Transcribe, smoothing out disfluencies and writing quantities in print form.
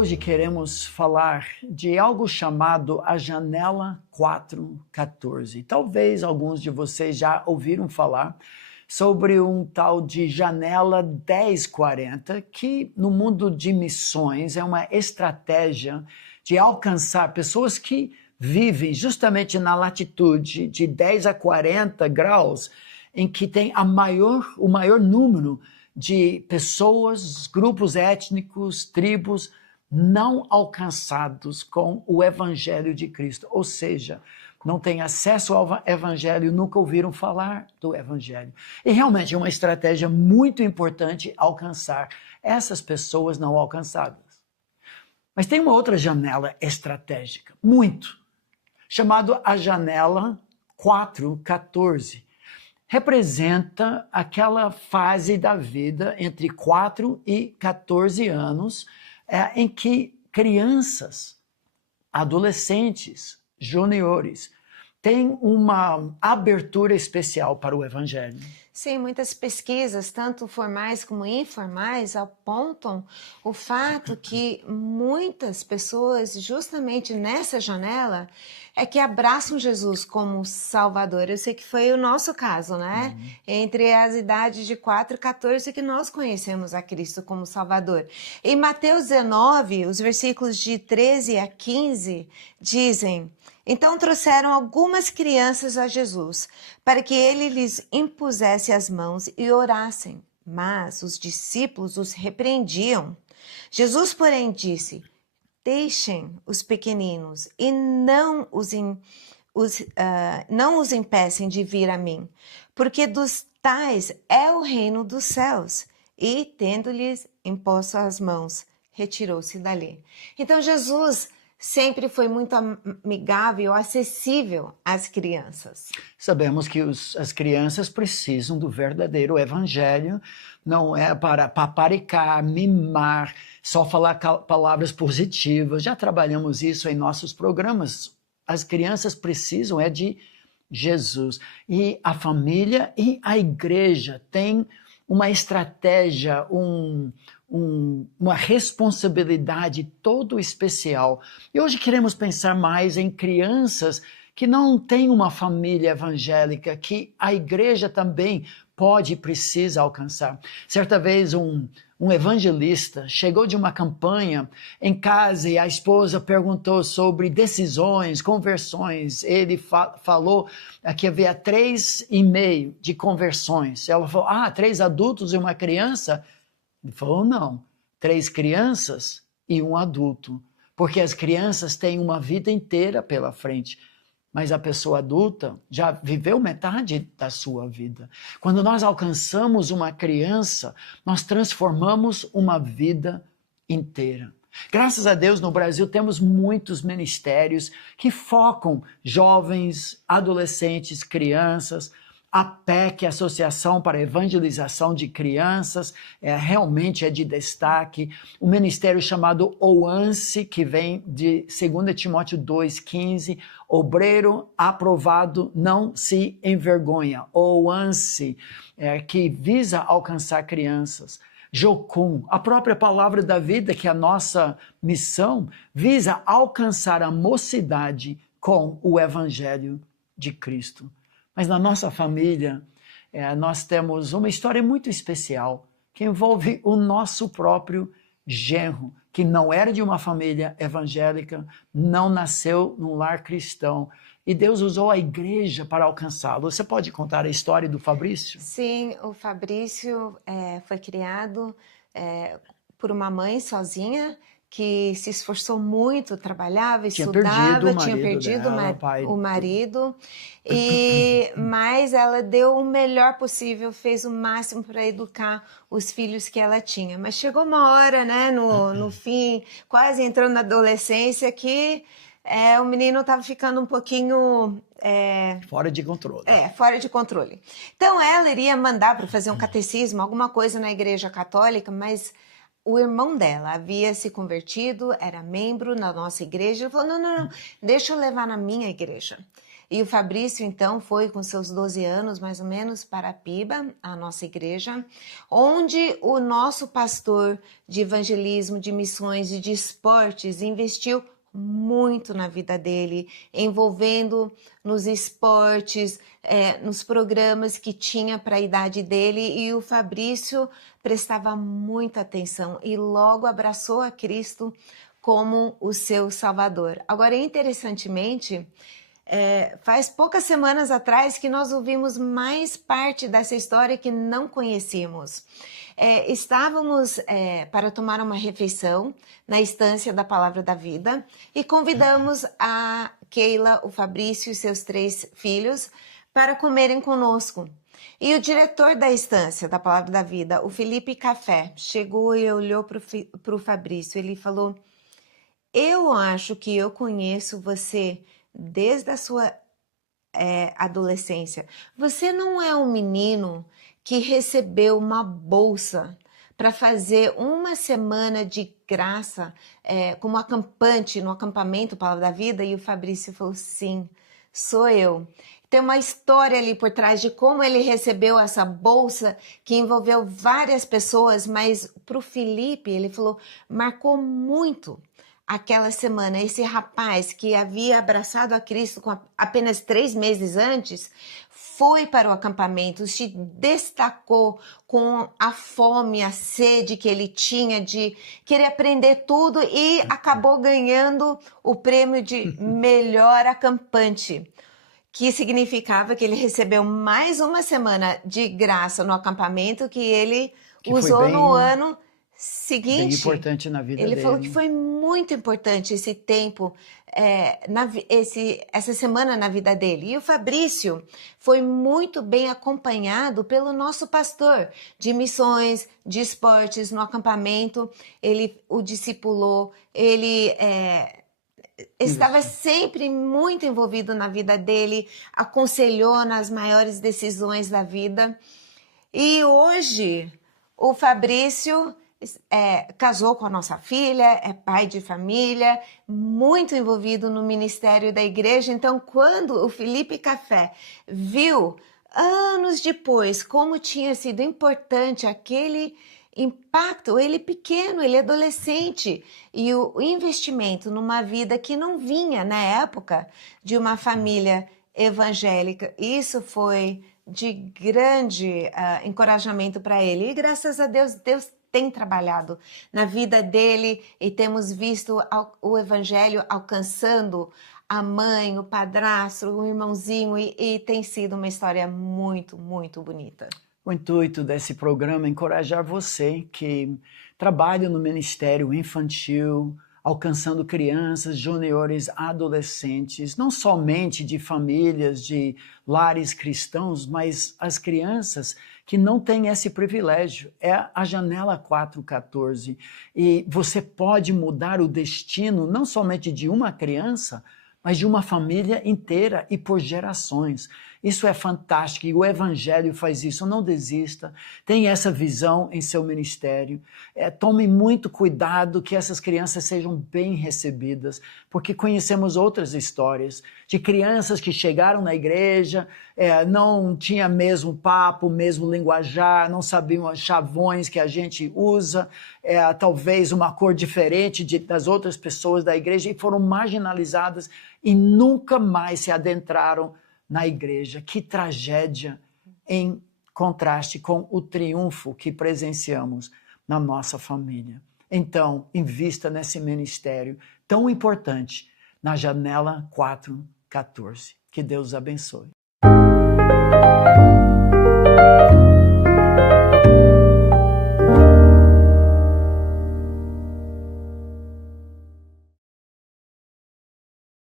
Hoje queremos falar de algo chamado a Janela 414. Talvez alguns de vocês já ouviram falar sobre um tal de Janela 1040, que no mundo de missões é uma estratégia de alcançar pessoas que vivem justamente na latitude de 10 a 40 graus, em que tem o maior número de pessoas, grupos étnicos, tribos não alcançados com o Evangelho de Cristo. Ou seja, não têm acesso ao Evangelho, nunca ouviram falar do Evangelho. E realmente é uma estratégia muito importante alcançar essas pessoas não alcançadas. Mas tem uma outra janela estratégica, chamada a Janela 414. Representa aquela fase da vida entre 4 e 14 anos em que crianças, adolescentes, juniores têm uma abertura especial para o Evangelho. Sim, muitas pesquisas, tanto formais como informais, apontam o fato que muitas pessoas, justamente nessa janela, é que abraçam Jesus como Salvador. Eu sei que foi o nosso caso, né? Entre as idades de 4 e 14 que nós conhecemos a Cristo como Salvador. Em Mateus 19, os versículos de 13 a 15, dizem: então trouxeram algumas crianças a Jesus, para que ele lhes impusesse as mãos e orassem. Mas os discípulos os repreendiam. Jesus, porém, disse: deixem os pequeninos e não os impeçam de vir a mim, porque dos tais é o reino dos céus. E, tendo-lhes imposto as mãos, retirou-se dali. Então, Jesus sempre foi muito amigável, acessível às crianças. Sabemos que as crianças precisam do verdadeiro evangelho, não é para paparicar, mimar, só falar palavras positivas. Já trabalhamos isso em nossos programas. As crianças precisam de Jesus. E a família e a igreja têm uma estratégia, uma responsabilidade todo especial. E hoje queremos pensar mais em crianças que não têm uma família evangélica, que a igreja também pode e precisa alcançar. Certa vez um evangelista chegou de uma campanha em casa e a esposa perguntou sobre decisões, conversões. Ele falou que havia 3,5 de conversões. Ela falou: 3 adultos e uma criança? Ele falou: não, 3 crianças e um adulto, porque as crianças têm uma vida inteira pela frente, mas a pessoa adulta já viveu metade da sua vida. Quando nós alcançamos uma criança, nós transformamos uma vida inteira. Graças a Deus, no Brasil temos muitos ministérios que focam jovens, adolescentes, crianças. A PEC, Associação para a Evangelização de Crianças, realmente é de destaque. O ministério chamado OANSE, que vem de 2 Timóteo 2,15, obreiro aprovado não se envergonha. OANSE, que visa alcançar crianças. Jocum, a própria Palavra da Vida, que é a nossa missão, visa alcançar a mocidade com o Evangelho de Cristo. Mas na nossa família, nós temos uma história muito especial que envolve o nosso próprio genro, que não era de uma família evangélica, não nasceu num lar cristão. E Deus usou a igreja para alcançá-lo. Você pode contar a história do Fabrício? Sim, o Fabrício foi criado por uma mãe sozinha, que se esforçou muito, trabalhava, estudava, tinha perdido o marido, mas ela deu o melhor possível, fez o máximo para educar os filhos que ela tinha. Mas chegou uma hora, né, no fim, quase entrando na adolescência, que o menino estava ficando um pouquinho... fora de controle. Fora de controle. Então ela iria mandar para fazer um catecismo, alguma coisa na igreja católica, mas o irmão dela havia se convertido, era membro na nossa igreja. Ele falou: não, deixa eu levar na minha igreja. E o Fabrício, então, foi com seus 12 anos, mais ou menos, para Piba, a nossa igreja, onde o nosso pastor de evangelismo, de missões e de esportes investiu muito na vida dele, envolvendo nos esportes, nos programas que tinha para a idade dele, e o Fabrício prestava muita atenção e logo abraçou a Cristo como o seu Salvador. Agora, interessantemente, faz poucas semanas atrás que nós ouvimos mais parte dessa história que não conhecíamos. Estávamos para tomar uma refeição na estância da Palavra da Vida e convidamos a Keila, o Fabrício e seus 3 filhos para comerem conosco. E o diretor da estância da Palavra da Vida, o Felipe Café, chegou e olhou para o Fabrício. Ele falou: eu acho que eu conheço você desde a sua adolescência. Você não é um menino que recebeu uma bolsa para fazer uma semana de graça como acampante no acampamento Palavra da Vida? E o Fabrício falou: sim, sou eu. Tem uma história ali por trás de como ele recebeu essa bolsa que envolveu várias pessoas, mas para o Felipe, ele falou, marcou muito aquela semana. Esse rapaz que havia abraçado a Cristo apenas 3 meses antes, foi para o acampamento, se destacou com a fome, a sede que ele tinha de querer aprender tudo e acabou ganhando o prêmio de melhor acampante, que significava que ele recebeu mais uma semana de graça no acampamento que ele usou no ano seguinte. Bem importante na vida dele. Ele falou que foi muito importante esse tempo, essa semana na vida dele. E o Fabrício foi muito bem acompanhado pelo nosso pastor de missões, de esportes no acampamento. Ele o discipulou, ele estava sempre muito envolvido na vida dele, aconselhou nas maiores decisões da vida. E hoje o Fabrício casou com a nossa filha, é pai de família, muito envolvido no ministério da igreja. Então, quando o Felipe Café viu, anos depois, como tinha sido importante aquele impacto, ele pequeno, ele adolescente, e o investimento numa vida que não vinha na época de uma família evangélica, isso foi de grande encorajamento para ele. E graças a Deus, Deus tem trabalhado na vida dele e temos visto o evangelho alcançando a mãe, o padrasto, o irmãozinho, e tem sido uma história muito, muito bonita. O intuito desse programa é encorajar você que trabalha no ministério infantil, alcançando crianças, juniores, adolescentes, não somente de famílias, de lares cristãos, mas as crianças que não têm esse privilégio. É a Janela 414. E você pode mudar o destino não somente de uma criança, mas de uma família inteira e por gerações. Isso é fantástico e o Evangelho faz isso. Não desista, tenha essa visão em seu ministério. Tome muito cuidado que essas crianças sejam bem recebidas, porque conhecemos outras histórias de crianças que chegaram na igreja, não tinha mesmo papo, mesmo linguajar, não sabiam os chavões que a gente usa, talvez uma cor diferente das outras pessoas da igreja, e foram marginalizadas e nunca mais se adentraram na igreja. Que tragédia em contraste com o triunfo que presenciamos na nossa família. Então, invista nesse ministério tão importante na Janela 414. Que Deus abençoe.